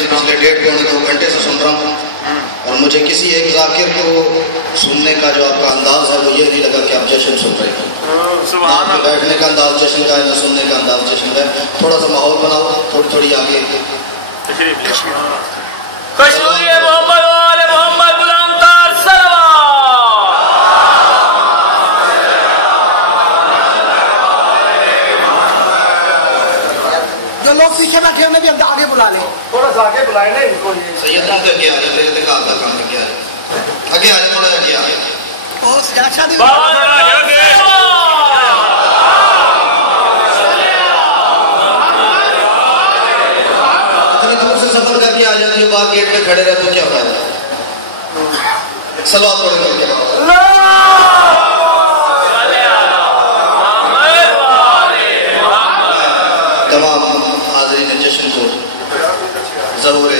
Session پچھلے 1.5 گھنٹے سے سن رہا ہوں اور مجھے کسی ایک ذاکر کو سننے کا جو آپ کا انداز ہے وہ یہ نہیں لگا کہ آپ جشن سن رہے ہیں. نہ بیٹھنے کا انداز جشن کا ہے نہ سننے کا انداز جشن کا ہے. تھوڑا سا ماحول بناؤ, تھوڑی آگے محمد والے محمد غلام تار جو لوگ پیچھے بیٹھے انہیں بھی اب آگے بلا لیں, تھوڑا سا آگے بلائیں نا ان کو. سید تم تک آ جائے, تیرے تک کام کا کام کیا ہے, آگے آ جائے, تھوڑا آگے آ جائے. اور سجاد شادی اتنی دور سے سفر کر کے آ جاتی ہو, باہر گیٹ پہ کھڑے رہے تو کیا فائدہ. صلوات پڑھ کر کے تمام حاضرین جشن کو ظہور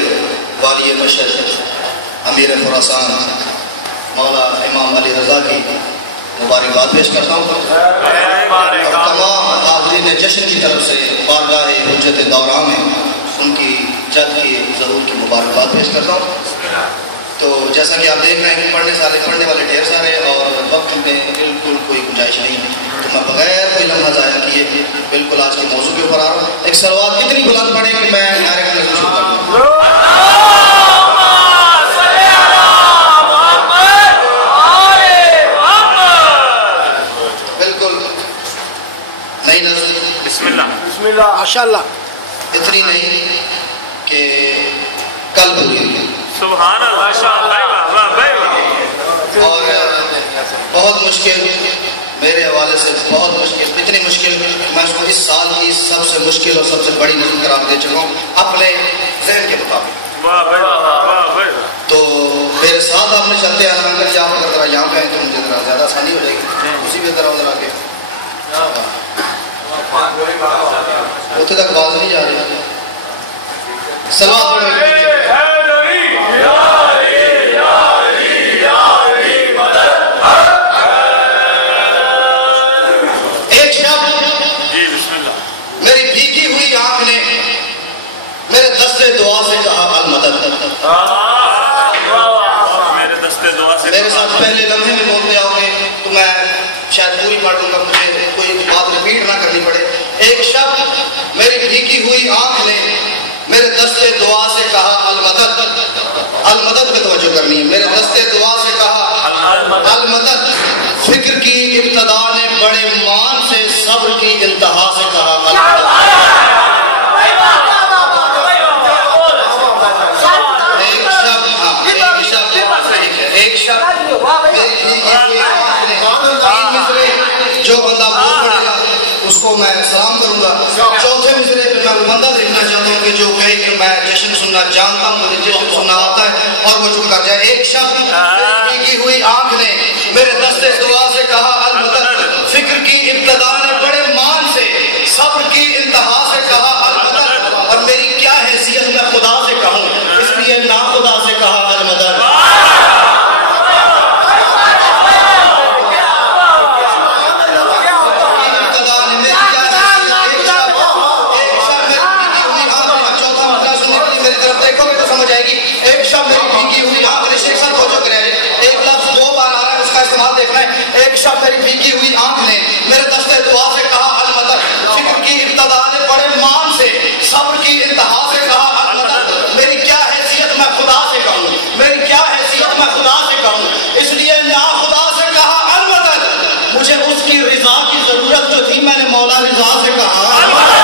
والی مشہد امیر خراسان مولا امام علی رضا کی مبارکباد پیش کرتا ہوں, اور تمام حاضرین جشن کی طرف سے بارگاہ حجت دوران میں ان کی جد کی ظہور کی مبارکباد پیش کرتا ہوں. تو جیسا کہ آپ دیکھ رہے ہیں کہ پڑھنے والے ڈھیر سارے اور وقت میں بالکل کوئی گنجائش نہیں ہے, تو میں بغیر کوئی لمحہ ضائع کیے بالکل آج کے موضوع کے اوپر آ رہا ہوں. ایک سلوات کتنی بلند پڑے کہ میں ڈائریکٹ میں شروع کر دوں. بالکل نئی نسل, بسم اللہ بسم اللہ ماشاء اللہ, اتنی نہیں کہ کل پوری سبحان اللہ اور بہت مشکل میرے حوالے سے, بہت مشکل, اتنی مشکل میں اس کو اس سال کی سب سے مشکل اور سب سے بڑی نسل قرار دے چکا ہوں اپنے ذہن کے مطابق. تو میرے ساتھ آپ نے چلتے ہیں اگر آپ اگر ذرا یہاں پہ ہیں تو مجھے ذرا زیادہ آسانی ہو جائے گی. اسی بھی طرح ادھر آ کے اتنے تک باز نہیں جا رہی. صلوات پڑھیں. دعا سے کہا المدد. میرے ساتھ پہلے لمحے میں بولتے آؤ گے تو میں شاید پوری پڑھ دوں گا, مجھے کوئی بات ریپیٹ نہ کرنی پڑے. ایک شخص میری بھیگی ہوئی آنکھ نے میرے دستے دعا سے کہا المدد. المدد پہ توجہ کرنی ہے. میرے دستے دعا سے کہا المدد. فکر کی ابتدا نے بڑے مان سے صبر کی انتہا سے کہا المدد. جو بندہ بول پڑے گا اس کو میں سلام کروں گا. چوتھے مصرے پہ میں وہ بندہ دیکھنا چاہتا ہوں کہ جو کہے کہ میں جشن سننا جانتا ہوں, مجھے جشن سننا آتا ہے, اور وہ چپ کر جائے. ایک شخص میری کی ہوئی آنکھ نے میرے دستے دعا سے کہا المدد. فکر کی ابتدا نے بڑے مان سے صبر کی انتہا سے کہا المدد. اور میری کیا حیثیت میں خدا سے کہوں, اس لیے نا خدا سے کہا المدد. ایک شخص میری بھیگی ہوئی آنکھ نے, شیخ صاحب توجہ کریں, ایک لفظ 2 بار آ رہا ہے, اس کا استعمال دیکھنا ہے. ایک شخص میری بھیگی ہوئی آنکھ نے میرے دستے دعا سے کہا المدد. فکر کی ابتدا نے بڑے مان سے صبر کی انتہا سے کہا المدد. میری کیا حیثیت میں خدا سے کہوں, میری کیا حیثیت میں خدا سے کہوں, اس لیے نا خدا سے کہا المدد. مجھے اس کی رضا کی ضرورت جو تھی میں نے مولا رضا سے کہا المدد.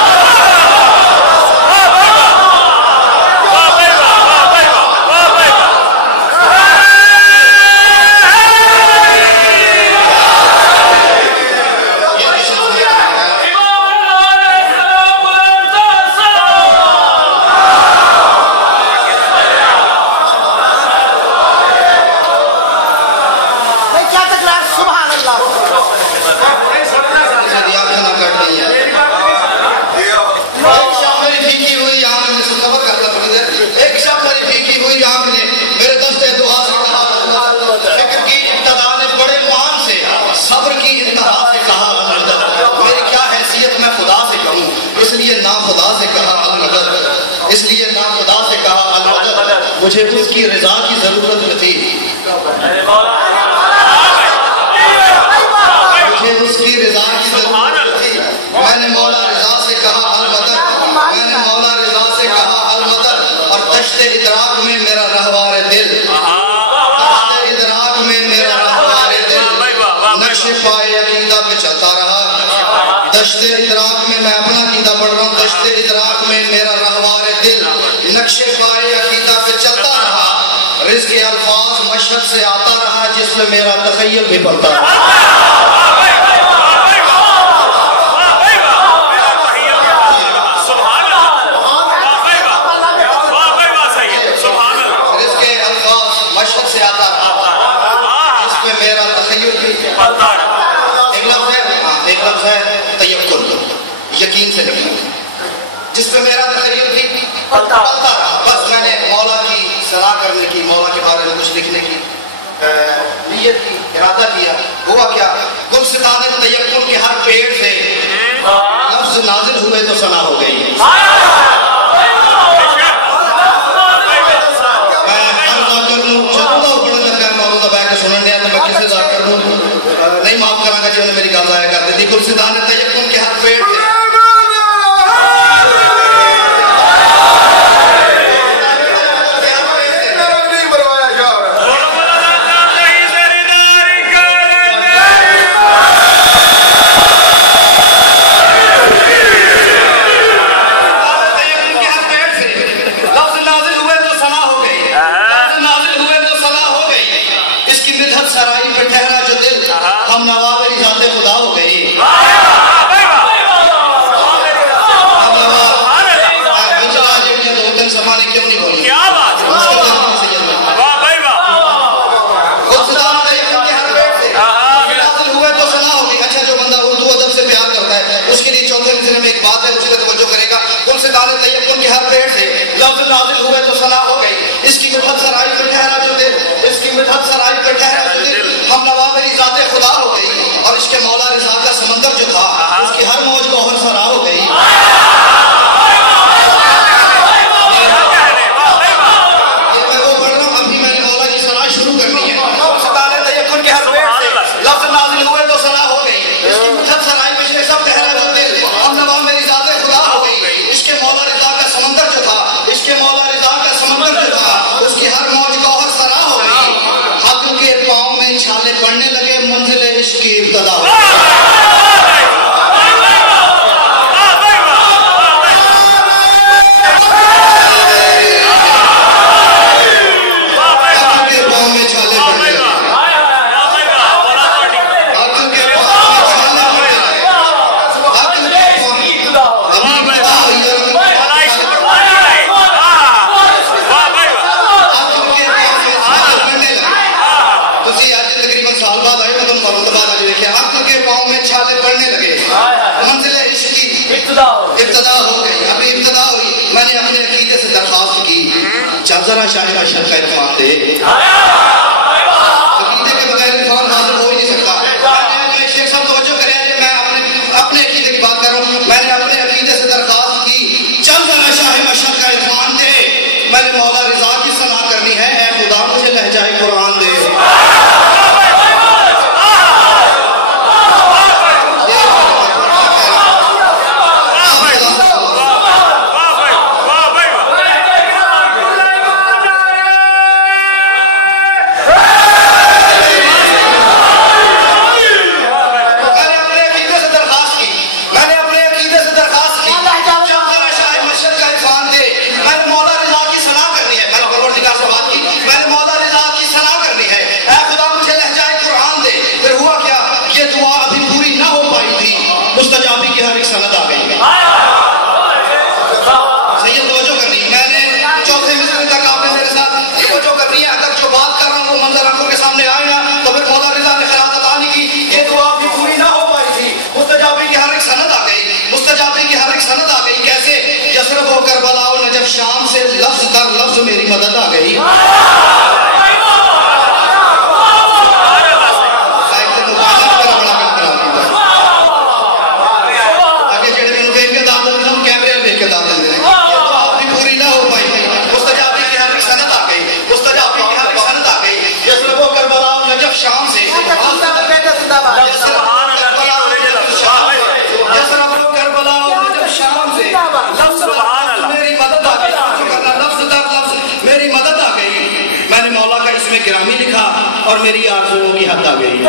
اس لیے نا خدا سے کہا مجھے اس کی رضا کی ضرورت تھی، مجھے اس کی رضا کی ضرورت تھی. میں نے مولا رضا سے کہا المدد، میں نے مولا رضا سے کہا المدد، اور دشت ادراک میں میرا رہوار دل، دشت ادراک میں میرا رہوار دل نقش پائے عقیدہ پہ چلتا رہا. دشت ادراک میں میں اپنا عقیدہ پڑھ رہا ہوں، دشت ادراک میں میرا رہوار دل نقش پائے عقیدہ پہ چلتا رہا. رزق الفاظ مشرق سے آتا رہا جس میں میرا تخیل بھی بڑھتا رہا. یقین سے نکلا جس پہ میرا تخیل بھی پلتا رہا. بس میں نے مولا کی صلاح کرنے کی، مولا کے بارے میں کچھ لکھنے کی نیت کی، ارادہ کیا. ہوا کیا؟ گلستان تیقن کے ہر پیڑ سے لفظ نازل ہوئے تو ثنا ہو گئی. میں ہر ذاکر نوں جدوں پڑھن لگا مولا بیٹھ کے سنن دیا تو میں کسی ذاکر نوں نہیں معاف کراں گا جنہوں نے میری گل ضائع کر دی. گلستان تیقن کے ہر پیڑ سے ذرا شاہد اشر کا عرفان دے. عقیدے کے بغیر عرفان حاصل ہو ہی نہیں سکتا. شیخ صاحب توجہ کریں کہ میں اپنے عقیدے کی بات کر رہا ہوں. میں نے اپنے عقیدے سے درخواست کی چل ذرا شاہد اشر کا عرفان دے. میں نے مولا رضا کی ثنا کرنی ہے، اے خدا مجھے لہجہ قرآن دے. شام سے لفظ در لفظ میری مدد آ گئی. آگے جڑے میں دیکھ کے داد دیں ہم کیمرے دیکھ کے داد دیں پوری نہ ہو پائی. مستجابی کی ہر ایک سند آ گئی. گرامی لکھا اور میری آرزوؤں کی حد آ گئی.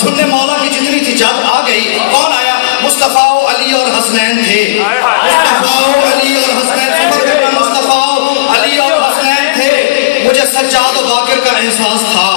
سننے مولا کی جتنی تھی جب آ گئی. کون آیا؟ مصطفیٰ علی اور حسنین تھے. مصطفیٰ علی اور حسنین تھے. مصطفیٰ علی اور حسنین تھے. مجھے سجاد و باقر کا احساس تھا.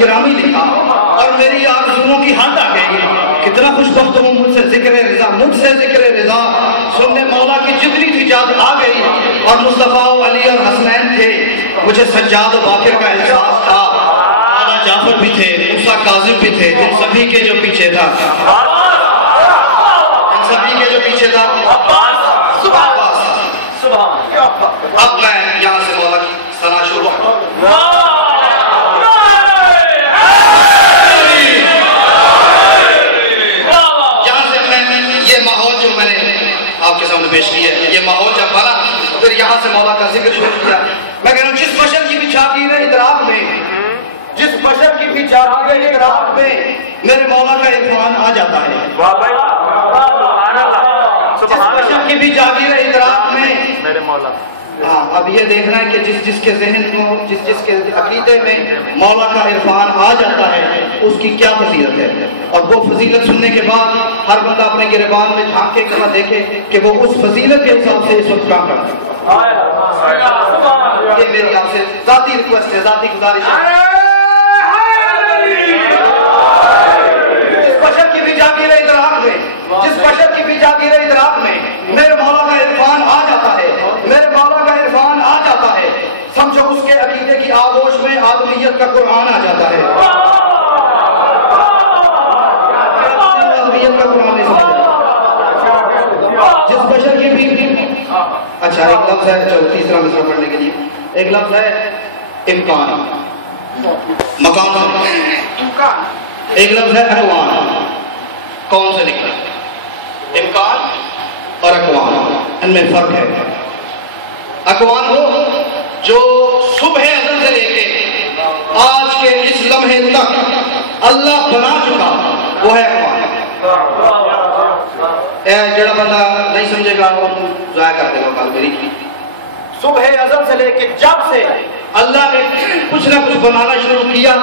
گرامی لکھا اور میری آرزوؤں کی حد آ گئی. کتنا خوش بخت ہوں مجھ سے ذکر رضا سننے مولا کی جتنی تھی جات آ گئی. اور مصطفیٰ علی اور حسنین تھے. مجھے سجاد و باقر کا احساس تھا. مولا جعفر بھی تھے, موسیٰ کاظم بھی تھے. ان سبھی کے جو پیچھے تھا اب میں یہاں سے مولا کی ثنا شروع پیش کیا ہے. یہ ماحول جب بنا پھر یہاں سے مولا کا ذکر شروع کیا. میں کہہ رہا ہوں جس بشر کی بھی جاگیر ادراک میں میرے مولا کا عرفان آ جاتا ہے. جس بشر کی بھی جاگیر ادراک میں میرے مولا. اب یہ دیکھنا ہے کہ جس کے ذہن کو جس کے عقیدے میں مولا کا عرفان آ جاتا ہے اس کی کیا فضیلت ہے. اور وہ فضیلت سننے کے بعد ہر بندہ اپنے گریبان میں جھانک کے کہاں دیکھے کہ وہ اس فضیلت کے حساب سے اس وقت کام کرتا ہے. یہ میری آپ سے ذاتی ریکویسٹ ہے, ذاتی گزارش ہے. جس بشر کی بھی جاگیر ادراک میں میرے مولا کا عرفان آ جاتا ہے, میرے مولا کا عرفان آ جاتا ہے, سمجھو اس کے عقیدے کی آغوش میں آدمیت کا قرآن آ جاتا ہے. آدمیت کا قرآن نہیں سمجھا. جس بشر کی بھی اچھا ایک لفظ ہے, چلو تیسرا مصرع پڑھنے کے لیے ایک لفظ ہے امکان, مقام, ایک لفظ ہے اقوان. کون سے نکلا؟ امکان اور اقوان, ان میں فرق ہے. اقوان وہ جو صبح ازل سے لے کے آج کے اس لمحے تک اللہ بنا چکا, وہ ہے اقوان. جڑا بندہ نہیں سمجھے گا وہ ضائع کر دے گا. کل میری صبح ازل سے لے کے جب سے اللہ نے کچھ نہ کچھ بنانا شروع کیا.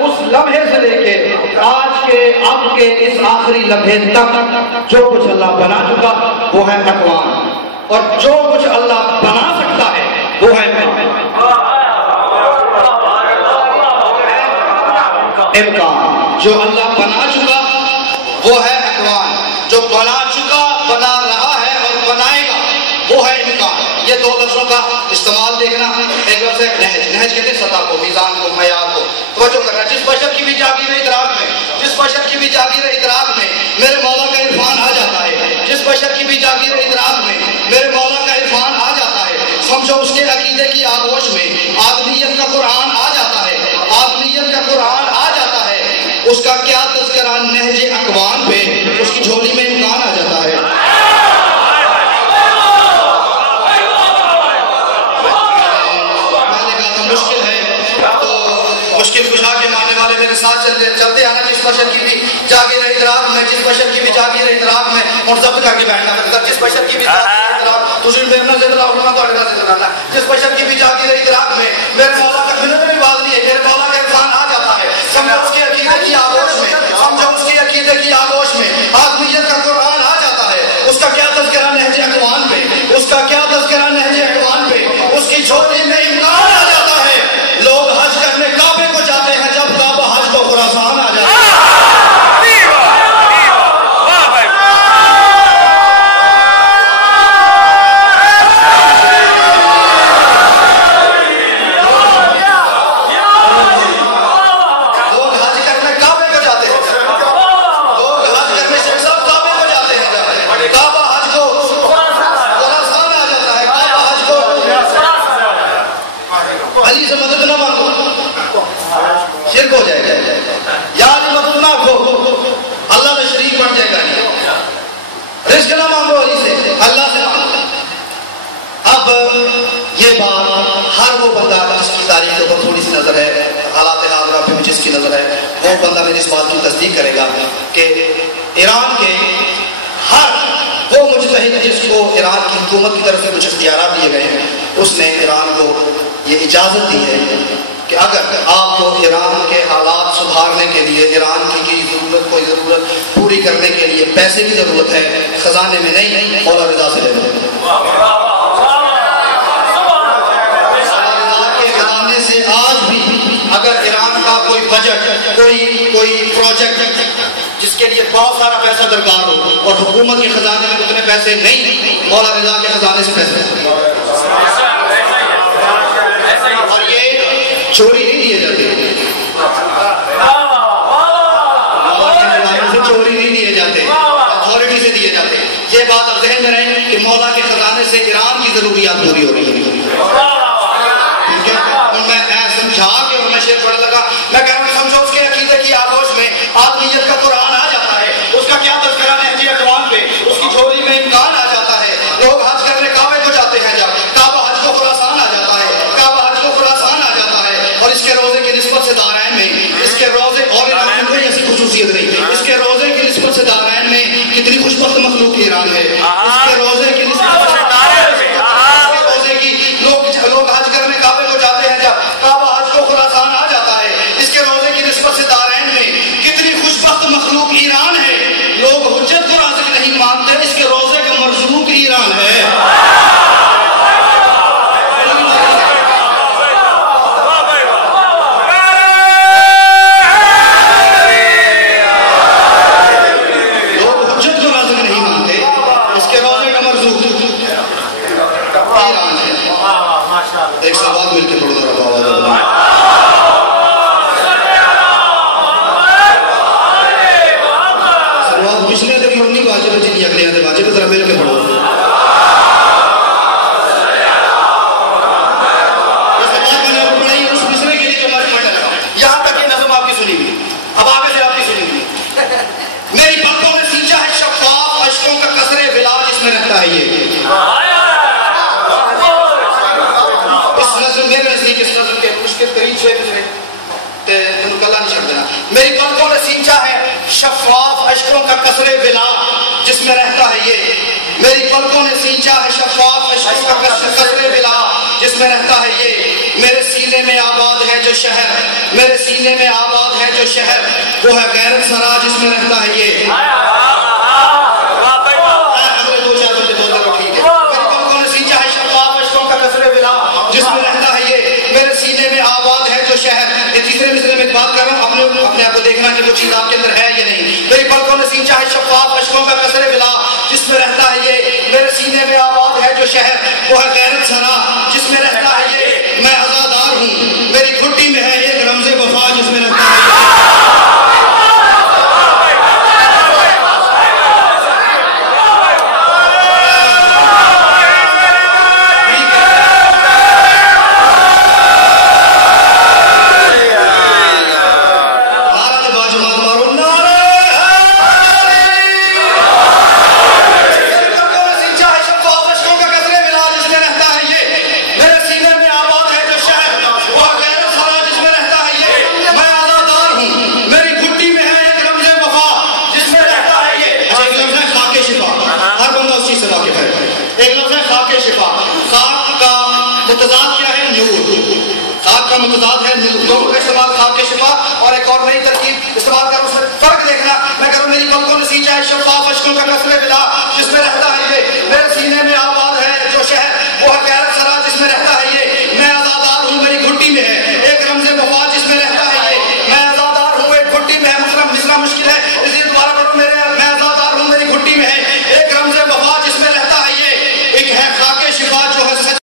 اس لمحے سے لے کے آج کے اب کے اس آخری لمحے تک جو کچھ اللہ بنا چکا وہ ہے اقوام, اور جو کچھ اللہ بنا سکتا ہے وہ ہے امکان. جو اللہ بنا چکا وہ ہے اقوام, جو بنا چکا, بنا رہا ہے اور بنائے گا وہ ہے امکان. یہ دو لفظوں کا استعمال دیکھنا. ایک لفظ ہے نہج. نہج کہتے ہیں سطح کو, میزان کو, معیار کو. توجہ کرنا, جس بشر کی بھی جاگیر ادراک میں, جس بشر کی بھی جاگیر ادراک میں میرے مولا کا عرفان آ جاتا ہے, جس بشر کی بھی جاگیر ادراک میں میرے مولا کا عرفان آ جاتا ہے, سمجھو اس کے عقیدے کی آغوش میں آدمیت کا قرآن آ جاتا ہے, آدمیت کا قرآن آ جاتا ہے. اس کا کیا تذکرہ نہج اقوام پہ, اس کی جھولی میں امکان آ جاتا ہے. مشکل ہے تو مشکل کشا کے ماننے والے میرے ساتھ چلتے آنا. جس بشر کی بھی جاگیر ادراک میں, جس بشر کی بھی جاگیر ادراک میں, اور ضبط کر کے بیٹھنا پڑتا ہے. جس بشر کی بھی جاگیر ادراک تو جس بشر کی بھی جاگیر ادراک میں میرے مولا کا خلوت بھی بات نہیں ہے, میرے مولا کا عرفان آ جاتا ہے. سمجھو اس کے عقیدے کی آغوش میں, سمجھو اس کے عقیدے کی آغوش میں آدمیت کا قرآن آ جاتا ہے. اس کا کیا تذکرہ نہج اقوام پہ, اس کا کیا تذکرہ نہج اقوام پہ, اس کی جھولی میں امکان آ جاتا ہے. لوگ حج کرنے کعبے کو جاتے ہیں جب کعبہ حج کو خراسان آ جاتا ہے. علی سے مدد نہ مانگو, شرک ہو جائے گا. یا علی مدد نہ کھو, اللہ میں شریک بن جائے گا. رزق نہ مانگو علی سے, اللہ سے مانگو. اب یہ بات ہر وہ بندہ جس کی تاریخ کے اوپر تھوڑی سی نظر ہے, حالات حاضرہ پہ جس کی نظر ہے, وہ بندہ میری اس بات کی تصدیق کرے گا کہ ایران کے ہر وہ مجتہد جس کو ایران کی حکومت کی طرف سے کچھ اختیارات دیے گئے ہیں, اس نے ایران کو یہ اجازت دی ہے کہ اگر آپ کو ایران کے حالات سدھارنے کے لیے, ایران کی ضرورت کوئی ضرورت پوری کرنے کے لیے پیسے کی ضرورت ہے, خزانے میں نہیں, مولا رضا سے لے لو. مولا کے خزانے سے آج بھی اگر ایران کا کوئی بجٹ, کوئی پروجیکٹ جس کے لیے بہت سارا پیسہ درکار ہو اور حکومت کے خزانے میں اتنے پیسے نہیں, مولا رضا کے خزانے سے پیسے, اور یہ چوری نہیں دیے جاتے, سے چوری نہیں دیے جاتے, اتھارٹی سے دیے جاتے. یہ بات اب ذہن میں رہے کہ مولا کے خزانے سے ایران کی ضروریات پوری ہو رہی ہے. ٹھیک ہے, اور میں سمجھا کے اور میں شعر پڑھنے لگا, میں کہہ رہا ہوں سمجھو اس کے عقیدے کی آغوش میں آدمیت کا قرآن آ جاتا ہے. اس کا کیا تذکرہ نہج اقوام پہ, اس کی جھولی میں امکان آ جاتا ہے. لوگ حج کرنے کعبے کو جاتے ہیں جب کعبہ حج کو خراسان آ جاتا ہے, کعبہ حج کو خراسان آ جاتا ہے. اور اس کے روزے کی نسبت سے دارائن میں, اس کے روزے اور ایران میں کوئی ایسی خصوصیت نہیں, اس کے روزے کی نسبت سے دارائن میں کتنی خوش بخت مخلوق ایران ہے. اس کے روزے کی نسبت سے روزے کی لوگ حج کرنے کعبے کو جاتے ہیں جب کعبہ حج کو خراسان آ جاتا ہے. اس کے روزے کی نسبت سے دارائن میں کتنی خوش بخت مخلوق ایران ہے. لوگ حجت کو رازق نہیں مانتے, اس کے روزے کا مرزوق ایران ہے. ایک سوال مل کے پڑھو ذرا آواز. سروات پچھلے دن منی واجب ہے جن اگلے آدھے واجب ہے, ذرا مل کے پڑھو. اس پچھلے کے لیے جو ہماری پڑھنے لگا, یہاں تک یہ نظم آپ کی سنی ہوئی, اب آگے سے آپ کی سنی ہوئی. میری پلکوں میں سینچا ہے شفاف اشکوں کا قصرے ولاج, اس میں رہتا ہے یہ. میرے نزدیک اس نظر کے مشکل ترین 6 گزرے تے تم کلا نہیں چھڑ دینا. میری پلکوں نے سینچا ہے شفاف اشکوں کا قصر ولا جس میں رہتا ہے یہ میری پلکوں نے سینچا ہے شفاف اشکوں کا قصر ولا جس میں رہتا ہے یہ میرے سینے میں آباد ہے جو شہر میرے سینے میں آباد ہے جو شہر وہ ہے غیرت سرا جس میں رہتا ہے یہ جس میں رہتا ہے یہ میرے سینے میں آباد ہے جو شہر یہ تیسرے مصرے میں بات کر رہا ہوں اپنے آپ کو دیکھنا کہ وہ چیز آپ کے اندر ہے یا نہیں میری پلکوں نے سینچا ہے شفاف اشکوں کا قصر ولا جس میں رہتا ہے یہ میرے سینے میں آباد ہے جو شہر وہ ہے غیرت سرا جس میں رہتا ہے یہ میں عزادار ہوں میری گھٹی میں ہے ایک رمز وفا جس میں رہتا ہے متضاد کیا ہے نور خاک کا متضاد ہے نور دونوں کا استعمال خاک کے شفا اور ایک اور نئی ترکیب استعمال کروں اس میں فرق دیکھنا میں کروں میری پلکوں نے سینچا ہے شفاف اشکوں کا قصر ولا جس میں رہتا ہے یہ میرے سینے